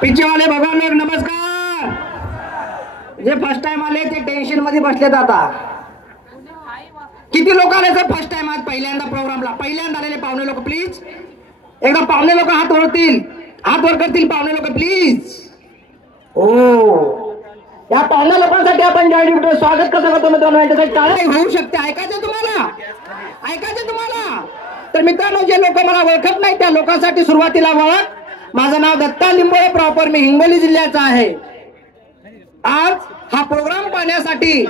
पीछे वाले भगवान लोग नमस्कार. जे फर्स्ट टाइम आले ते टेन्शन मध्ये बसलेत आता. किती लोक आले सर फर्स्ट टाइम आज पहिल्यांदा प्रोग्रामला? पहिल्यांदा आलेले पाहुणे लोक प्लीज एकदा पाहुणे लोक हात वरतील, हात वर करतील पाहुणे लोक प्लीज. ओ या पाहुण्या लोकांसाठी आपण ज्या स्वागत कसं करतो मित्रांनो याच्यासाठी काय होऊ शकते? ऐकायचं तुम्हाला? ऐकायचं तुम्हाला? तर मित्रांनो जे लोक मला ओळखत नाही त्या लोकांसाठी सुरुवातीला ओळख. माझं नाव दत्ता लिंबोळे, प्रॉपर मी हिंगोली जिल्ह्याचा आहे. आज हा प्रोग्राम पाहण्यासाठी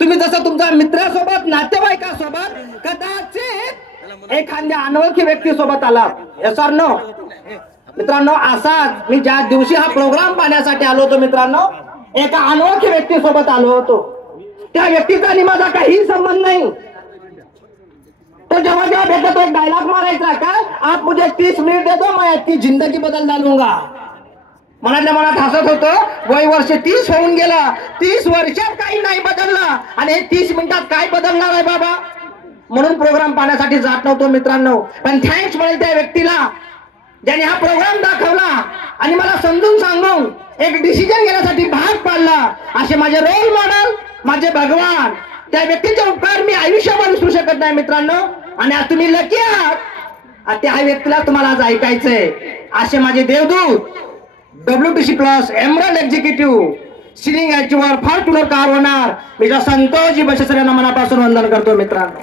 तुम्ही जसं तुमच्या मित्रासोबत, नातेवाईकासोबत, कदाचित एखाद्या अनोळखी व्यक्तीसोबत आला. Yes or no? मित्रांनो असाच मी ज्या दिवशी हा प्रोग्राम पाहण्यासाठी आलो होतो मित्रांनो, एका अनोळखी व्यक्तीसोबत आलो होतो. त्या व्यक्तीचा आणि माझा काही संबंध नाही. तो जेव्हा जेव्हा भेटतो तो एक डायलॉग मारायचा, काय आप मुझे 30 मिनिट दे दो मैं आपकी जिंदगी बदल डालूंगा. मनातल्या मनात हसत होतो. वय वर्ष 30 होऊन गेला. 30 वर्षात काही नाही बदललं आणि 30 मिनिटात काय बदलणार आहे बाबा? म्हणून प्रोग्राम पाहण्यासाठी जात नव्हतो मित्रांनो. पण थँक्स म्हणेल त्या व्यक्तीला ज्याने हा प्रोग्राम दाखवला आणि मला समजून सांगून एक डिसिजन घेण्यासाठी भाग पाडला. असे माझे रोल मॉडेल, माझे भगवान, त्या व्यक्तीचे उपकार मी आयुष्यभर विसरू शकत नाही मित्रांनो. आणि आज तुम्ही लकी आहात, त्या व्यक्तीला तुम्हाला आज ऐकायचंय. असे माझे देवदूत, WTC+ emerald executive, ceiling achiever, Fortuner car होणार मिस्टर संतोषजी बशे यांना मनापासून वंदन करतो मित्रांनो.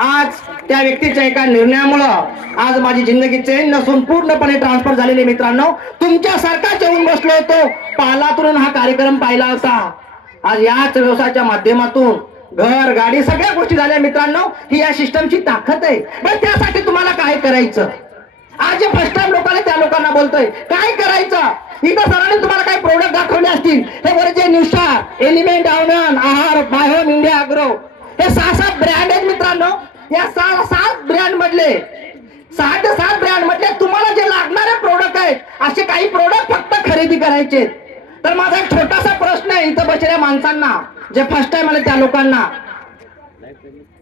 आज त्या व्यक्तीच्या एका निर्णयामुळं आज माझी जिंदगी चेंज नसून पूर्णपणे ट्रान्सफर झालेली मित्रांनो. तुमच्यासारखाच येऊन बसलो होतो, पालातून हा कार्यक्रम पाहिला होता. आज याच व्यवसायाच्या माध्यमातून घर, गाडी, सगळ्या गोष्टी झाल्या मित्रांनो. ही या सिस्टमची ताकद आहे. पण त्यासाठी तुम्हाला काय करायचं? आज जे फर्स्ट टाइम लोक आले त्या लोकांना बोलतोय काय करायचं. इथं सरांनी तुम्हाला काही प्रोडक्ट दाखवले असतील. हे वरचे न्यूस्टार, एलिमेंट, आव्हान, आहार, बाय होम, इंडिया अग्रो, हे 6 ब्रँड आहेत मित्रांनो. या 7 ब्रँड मधले 6 ते 7 ब्रँड मधले तुम्हाला जे लागणारे प्रोडक्ट आहेत असे काही प्रोडक्ट फक्त खरेदी करायचे. तर माझा एक छोटासा प्रश्न आहे इथं बसलेल्या माणसांना, जे फर्स्ट टाइम आले त्या लोकांना.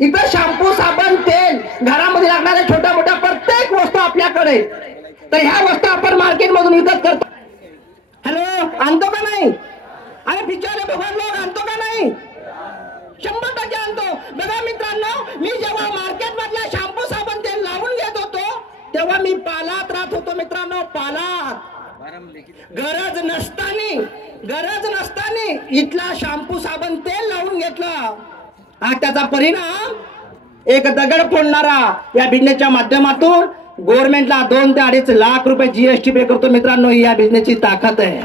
इथं शॅम्पू, साबण, तेल, घरामध्ये लागणाऱ्या छोट्या मोठ्या प्रत्येक वस्तू आपल्याकडे. तर ह्या वस्तू आपण मार्केट मधून विकत करतो. हॅलो, आणतो का नाही? अरे पिक्चर भगवान लोक आणतो का नाही? 100% आणतो. बघा मित्रांनो, मी जेव्हा मार्केट मधला शॅम्पू, साबण, तेल लावून घेत होतो तेव्हा मी पालात राहत होतो मित्रांनो. पालात गरज नसताना इथला शॅम्पू, साबण, तेल लावून घेतला. त्याचा परिणाम एक दगड फोडणारा या बिझनेसच्या माध्यमातून गव्हर्नमेंटला 2 ते 2.5 लाख रुपये GST पे करतो मित्रांनो. ही या बिझनेसची ताकद आहे.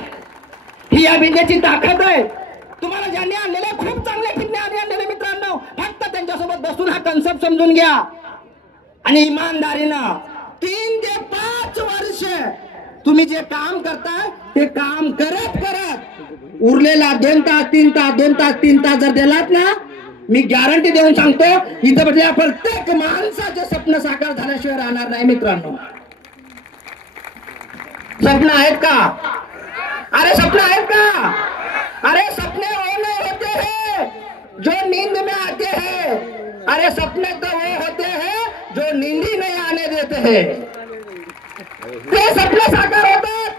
ही या बिझनेसची ताकद आहे. तुम्हाला ज्यांनी आणलेले खूप चांगले फिरणे आणलेले मित्रांनो, फक्त त्यांच्यासोबत बसून हा कन्सेप्ट समजून घ्या आणि इमानदारीनं 3 ते 5 वर्ष तुम्ही जे काम करताय ते काम करत करत उरलेला 2 तास 3 तास जर दिलात ना, मी गॅरंटी देऊन सांगतो इथं बसलेल्या प्रत्येक माणसाचे स्वप्न साकार झाल्याशिवाय राहणार नाही मित्रांनो. स्वप्न आहेत का? अरे स्वप्न आहेत का? अरे सपने वो नहीं होते हैं जो नींद में आते हैं. अरे सपने तो वो होते हैं जो नींद ही नहीं आने देते हैं. ते सपने साकार होतात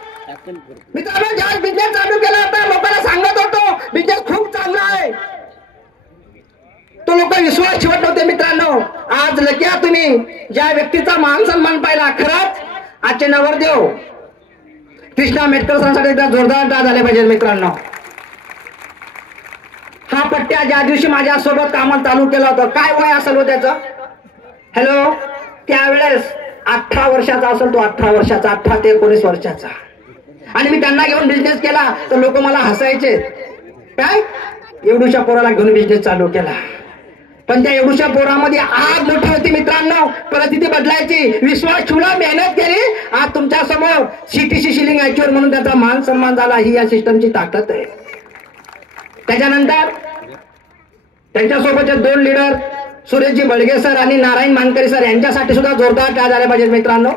मित्रांनो. ज्या बिझनेस चालू केला होता लोकांना सांगत होतो बिझनेस खूप चांगला आहे, तो लोक विश्वास ठेवत नव्हते मित्रांनो. आज लक्या तुम्ही ज्या व्यक्तीचा मान सन्मान पाहिला, खरंच आजचे नवरदेव कृष्णा मेटकर सरांसाठी एकदा जोरदार टाळ झाले पाहिजे मित्रांनो. हा पट्ट्या ज्या दिवशी माझ्यासोबत कामाला चालू केलं होतं, काय वय असेल हो त्याचं? हॅलो, त्यावेळेस 18 वर्षाचा असेल तो. 18 वर्षाचा, 18 ते 19 वर्षाचा. आणि मी त्यांना घेऊन बिझनेस केला तर लोक मला हसायचे, काय एवढूशा पोराला घेऊन बिझनेस चालू केला. पण त्या एवढूशा पोरामध्ये आग मोठी होती मित्रांनो. परिस्थिती बदलायची, विश्वास ठेवला, मेहनत केली. आज तुमच्या समोर CTC सिलिंग अचिव्हर म्हणून त्याचा मान सन्मान झाला. ही या सिस्टमची ताकद आहे. त्याच्यानंतर त्यांच्यासोबतचे 2 लीडर सुरेशजी बळगे सर आणि नारायण मानकरी सर यांच्यासाठी सुद्धा जोरदार टाळ झाले पाहिजे मित्रांनो.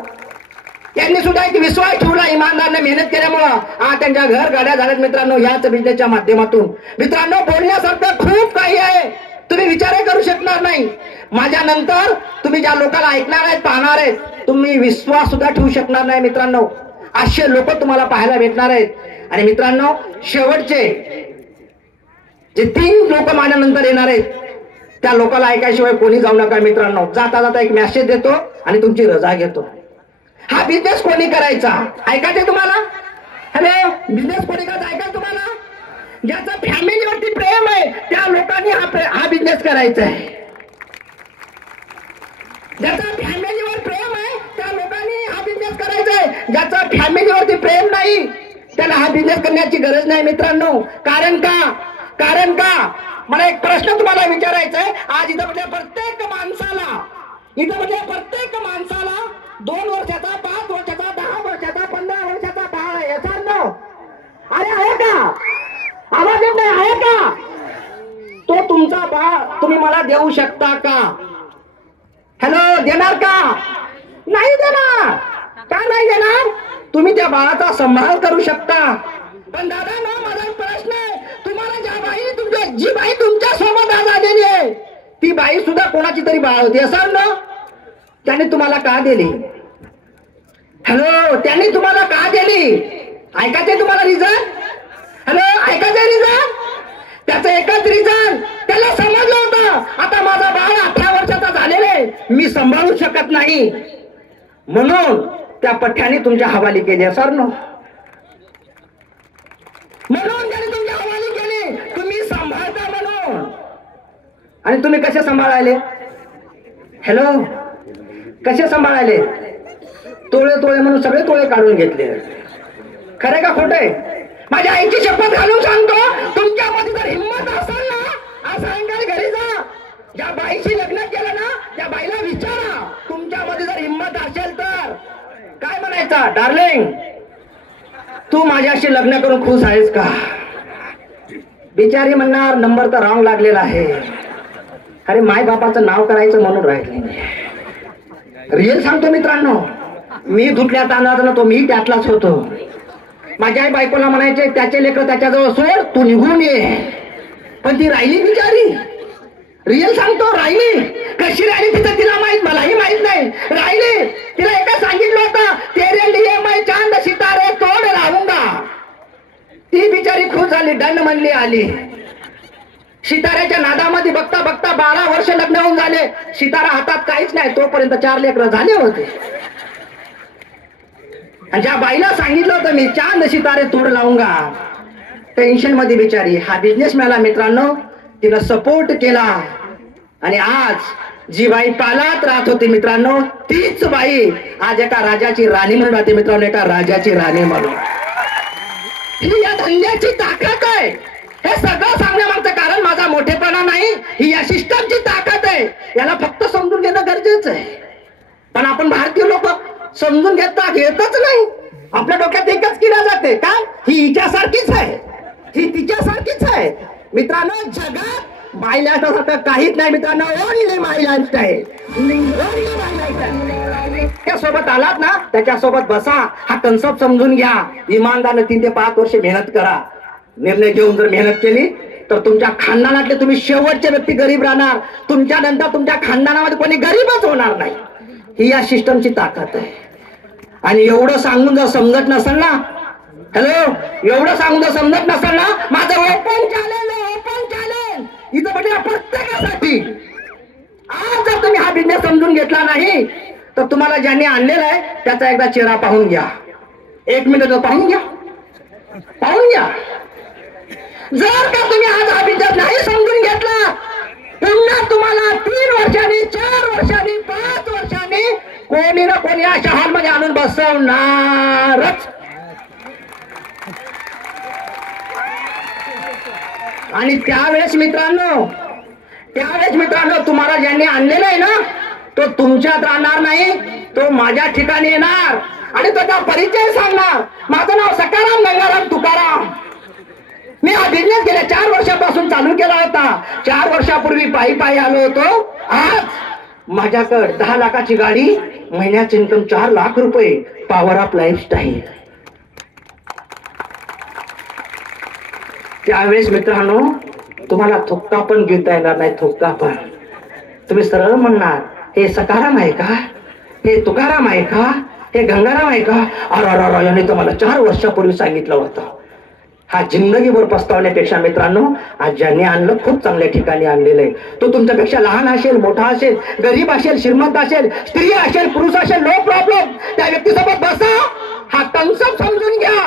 त्यांनी सुद्धा एक विश्वास ठेवला, इमानदारने मेहनत केल्यामुळं आज त्यांच्या घर गाड्या झाल्यात मित्रांनो याच बिझनेसच्या माध्यमातून. मित्रांनो बोलण्यासारखं खूप काही आहे, तुम्ही विचारही करू शकणार नाही. माझ्या नंतर तुम्ही ज्या लोकांना ऐकणार आहेत, पाहणार आहेत, तुम्ही विश्वास सुद्धा ठेवू शकणार नाही मित्रांनो. असे लोक तुम्हाला पाहायला भेटणार आहेत. आणि मित्रांनो, शेवटचे जे 3 लोक माझ्यानंतर येणार आहेत त्या लोकांना ऐकायशिवाय कोणी जाऊ नका मित्रांनो. जाता जाता एक मेसेज देतो आणि तुमची रजा घेतो. हा बिझनेस कोणी करायचा ऐकायचंय तुम्हाला? हॅलो, बिझनेस कोणी करायचा ऐकायचं तुम्हाला? ज्याचं फॅमिलीवरती प्रेम आहे त्या लोकांनी हा बिझनेस करायचा आहे. ज्याचा फॅमिलीवर प्रेम आहे त्या लोकांनी हा बिझनेस करायचा आहे. ज्याचा फॅमिलीवरती प्रेम नाही त्याला हा बिझनेस करण्याची गरज नाही मित्रांनो. कारण का मला एक प्रश्न तुम्हाला विचारायचा आहे. आज इथं म्हणजे प्रत्येक माणसाला 2 वर्षाचा, 5 वर्षाचा, 10 वर्षाचा, 15 वर्षाचा बाळ आहे. याचा अरे आहे का? आवाज येत नाही, आहे का? तो तुमचा बाळ तुम्ही मला देऊ शकता का? हॅलो, देणार का? नाही देणार. का नाही देणार? तुम्ही त्या बाळाचा सांभाळ करू शकता. पण दादा ना, माझा प्रश्न आहे, तुम्हाला जी बाई तुमच्या सोबत आज आलेली आहे ती बाई सुद्धा कोणाची तरी बाळ होती असं ना? त्याने तुम्हाला का दिली? हॅलो, त्यांनी तुम्हाला का दिली? ऐकायचंय तुम्हाला रिझन? हॅलो, ऐकायचंय रिझन? त्याचं एकच रिझन, त्याला समजलं होतं आता माझा बाळ 18 वर्षाचा झालेला आहे, मी सांभाळू शकत नाही, म्हणून त्या पठ्याने तुमच्या हवाली केली सर नो. म्हणून त्याने तुमच्या हवाली केली, तुम्ही सांभाळता म्हणून. आणि तुम्ही कसे सांभाळायले? हॅलो, कसे सांभाळायले? तोळे म्हणून सगळे तोळे काढून घेतले. खरे का खोटे? माझ्या आईची शपथ घालून सांगतो, तुमच्यामध्ये जर हिंमत असेल ना, आज सायंकाळी घरी जा, ज्या बाईशी लग्न केलं ना त्या बाईला विचारा, तुमच्यामध्ये जर हिंमत असेल तर काय म्हणायचं? डार्लिंग, तू माझ्याशी लग्न करून खुश आहेस का? बिचारी म्हणणार नंबर तर रॉंग लागलेला आहे. अरे, माय बापाचं नाव करायचं म्हणून राहिले. रिअल सांगतो मित्रांनो, मी धुतल्या तांदळाचा तो मी त्यातलाच होतो. माझ्या आई बायकोला म्हणायचे त्याचे लेकर त्याच्याजवळ सोड, तू निघून ये. पण ती राहिली बिचारी. रिअल सांगतो, राहिली. कशी राहिली तिथं तिला माहित, मलाही माहित नाही. राहिली. तिला एका सांगितलं होतं, तेरे लिए मैं चांद सितारे तोड राहूंगा. ती बिचारी खुश झाली, डन म्हणली, आली. सिताऱ्याच्या नादामध्ये बघता बघता 12 वर्ष लग्न होऊन झाले. सितारा हातात काहीच नाही, तोपर्यंत 4 लेकर झाले होते. आणि ज्या बाईला सांगितलं होतं मी चांद सितारे तोड लावूंगा, टेन्शन मध्ये बिचारी. हा बिझनेस मिळाला मित्रांनो, तिनं सपोर्ट केला. आणि आज जी बाई पालात राहत होती मित्रांनो, तीच बाई आज एका राजाची राणी म्हणून राहते मित्रांनो. एका राजाची राणी म्हणून. ही या धंद्याची ताकद आहे. हे सगळं सांगण्यामागचं कारण माझा मोठेपणा नाही, ही या सिस्टमची ताकद आहे. याला फक्त समजून घेणं गरजेचं आहे. पण आपण भारतीय लोक समजून घेतच नाही. आपल्या डोक्यात एकच किडा जाते, काय ही हिच्यासारखीच आहे, ही तिच्यासारखीच आहे. मित्रांनो, जगात माय लाईफसारखं काहीच नाही मित्रांनो. ओनली माय लाईफस्टाईल. त्यासोबत आलात ना, त्याच्यासोबत बसा, हा कन्सेप्ट समजून घ्या. इमानदारने 3 ते 5 वर्ष मेहनत करा. निर्णय घेऊन जर मेहनत केली तर तुमच्या खानदानातले तुम्ही शेवटचे व्यक्ती गरीब राहणार. तुमच्या नंतर तुमच्या खानदानामध्ये कोणी गरीबच होणार नाही. ही या सिस्टमची ताकद आहे. आणि एवढं सांगून जर समजत नसेल ना, हॅलो, एवढं सांगून जर समजत नसेल ना, माझं ओपन चॅलेंज इथं म्हणजे प्रत्येकासाठी. आज जर तुम्ही हा बिझनेस समजून घेतला नाही तर तुम्हाला ज्यांनी आणलेला आहे त्याचा एकदा चेहरा पाहून घ्या. 1 मिनिट पाहून घ्या. जर का तुम्ही आज हा बिझनेस नाही समजून घेतला, पुन्हा तुम्हाला 3 वर्षांनी, 4 वर्षांनी, 5 वर्षांनी कोणी ना कोणी अशा हॉलमध्ये आणून बसवणारच. आणि त्यावेळेस मित्रांनो तुम्हाला ज्यांनी आणलेलं आहे ना, तो तुमच्यात राहणार नाही, तो माझ्या ठिकाणी येणार आणि त्याचा परिचय सांगणार. माझं नाव सकाराम गंगाराम तुकाराम. मी हा बिझनेस गेल्या 4 वर्षापासून चालू केला होता. 4 वर्षापूर्वी पायी आलो होतो. आज माझ्याकडे 10 लाखाची गाडी, महिन्याचे इन्कम 4 लाख रुपये. Power of lifestyle. त्यावेळेस मित्रांनो तुम्हाला थोक्का पण घेता येणार नाही. थोक्का पण तुम्ही सरळ म्हणणार, हे सकाराम आहे का, हे तुकाराम आहे का, हे गंगाराम आहे का? अरे याने तर मला 4 वर्षापूर्वी सांगितलं होतं. हा जिंदगीभर पस्तावण्यापेक्षा मित्रांनो, आज ज्यांनी आणलं खूप चांगल्या ठिकाणी आणलेलं आहे. तो तुमच्यापेक्षा लहान असेल, मोठा असेल, गरीब असेल, श्रीमंत असेल, स्त्री असेल, पुरुष असेल, नो प्रॉब्लेम. त्या व्यक्तीसोबत बसा, हा कन्सेप्ट समजून घ्या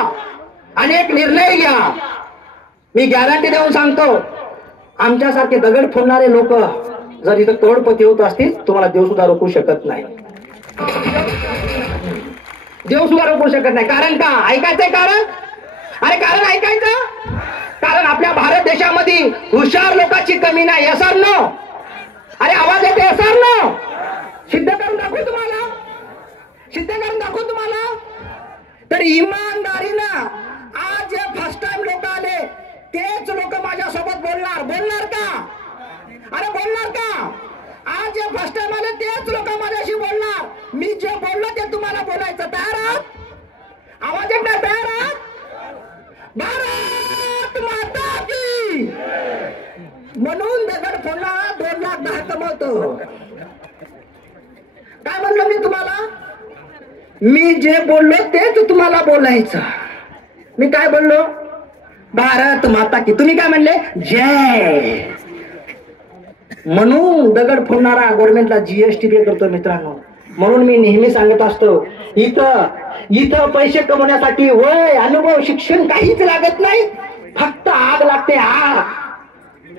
आणि एक निर्णय घ्या. मी गॅरंटी देऊन सांगतो, आमच्यासारखे दगड फोडणारे लोक जर इथं करोडपती होत असतील, तुम्हाला देव सुद्धा रोखू शकत नाही. देव सुद्धा रोखू शकत नाही. कारण का? ऐकायचंय कारण? अरे कारण ऐकायचं. कारण आपल्या भारत देशामध्ये हुशार लोकांची कमी नाही. yes or no? अरे आवाज येते yes or no? सिद्ध करून दाखवू तुम्हाला, सिद्ध करून दाखवू तुम्हाला. तर इमानदारीनं आज जे फर्स्ट टाइम लोक आले तेच लोक माझ्यासोबत बोलणार. बोलणार का? अरे बोलणार का? आज जे फर्स्ट टाइम आले तेच लोक माझ्याशी बोलणार. मी जे बोललो ते तुम्हाला बोलायचं. तयार आहात? आवाज येत नाही? तयार आहात? भारत माता की. म्हणून दगड फोडला 2,10,000 कमवतो. काय म्हणलं मी तुम्हाला? मी जे बोललो तेच तुम्हाला बोलायचं. मी काय बोललो? भारत माता की. तुम्ही काय म्हणले? जय. म्हणून दगड फोडणारा गव्हर्नमेंटला जीएसटी पे करतो मित्रांनो. म्हणून मी नेहमी सांगत असतो, इथं पैसे कमवण्यासाठी वय, अनुभव, शिक्षण काहीच लागत नाही. फक्त आग लागते. आग.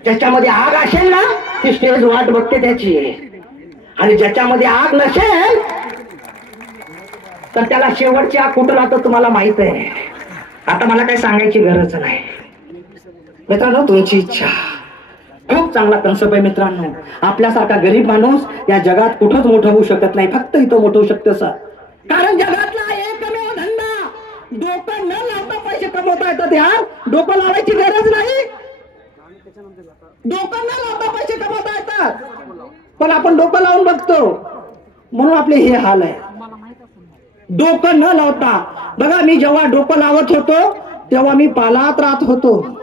ज्याच्यामध्ये आग असेल ना, ती स्टेज वाट बघते त्याची. आणि ज्याच्यामध्ये आग नसेल तर त्याला शेवटची आग कुठं राहतं तुम्हाला माहित आहे. आता मला काही सांगायची गरज नाही मित्रांनो. तुमची इच्छा. खूप चांगला कन्सेप्ट आहे मित्रांनो. आपल्यासारखा गरीब माणूस या जगात कुठंच मोठं होऊ शकत नाही, फक्त इथं मोठं होऊ शकतं सर. कारण जगातला एकमेव धंदा डोकं न लावता पैसे कमवता येतात. यार डोकं लावायची गरज नाही. डोकं न लावता पैसे कमवता येतात, पण आपण डोकं लावून बघतो म्हणून आपले हे हाल आहे. डोकं न लावता. बघा, मी जेव्हा डोकं लावत होतो तेव्हा मी पालात राहत होतो.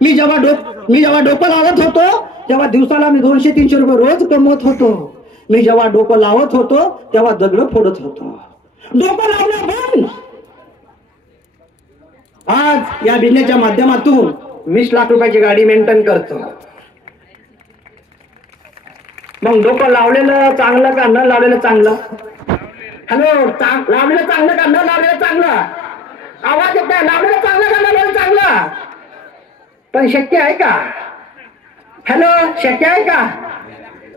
मी जेव्हा डोकं लावत होतो तेव्हा दिवसाला मी 200-300 रुपये रोज कमवत होतो. मी जेव्हा डोकं लावत होतो तेव्हा दगड फोडत होतो. डोकं लावणं बंद. आज या बिझनेसच्या माध्यमातून 20 लाख रुपयाची गाडी मेंटेन करतो. मग डोकं लावलेलं चांगलं का न लावलेलं चांगलं? हॅलो, लावलेलं चांगलं का न लावलेलं चांगलं? आवाज येत नाही. लावलेलं चांगलं का न लावलेलं चांगलं? पण शक्य आहे का? हॅलो, शक्य आहे का?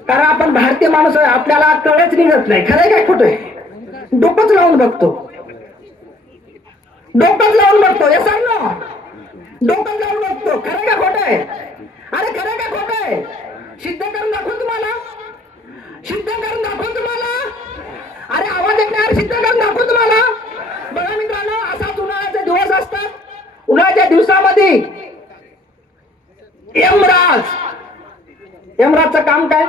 कारण आपण भारतीय माणूस आहे, आपल्याला कळच निघत नाही. खरंय काय खोटं आहे? डोकंच लावून बघतो. डोकंच लावून बघतो. हे सांग ना, डोकंच लावून बघतो. खरं का खोटं आहे? अरे खरं का खोटं आहे? सिद्ध करून दाखवू तुम्हाला, सिद्ध करून दाखवू तुम्हाला. अरे आवाज येत नाही. सिद्ध करून दाखवू तुम्हाला. बघा मित्रांनो, असाच उन्हाळ्याचे दिवस असतात. उन्हाळ्याच्या दिवसामध्ये यमराजचं काम काय?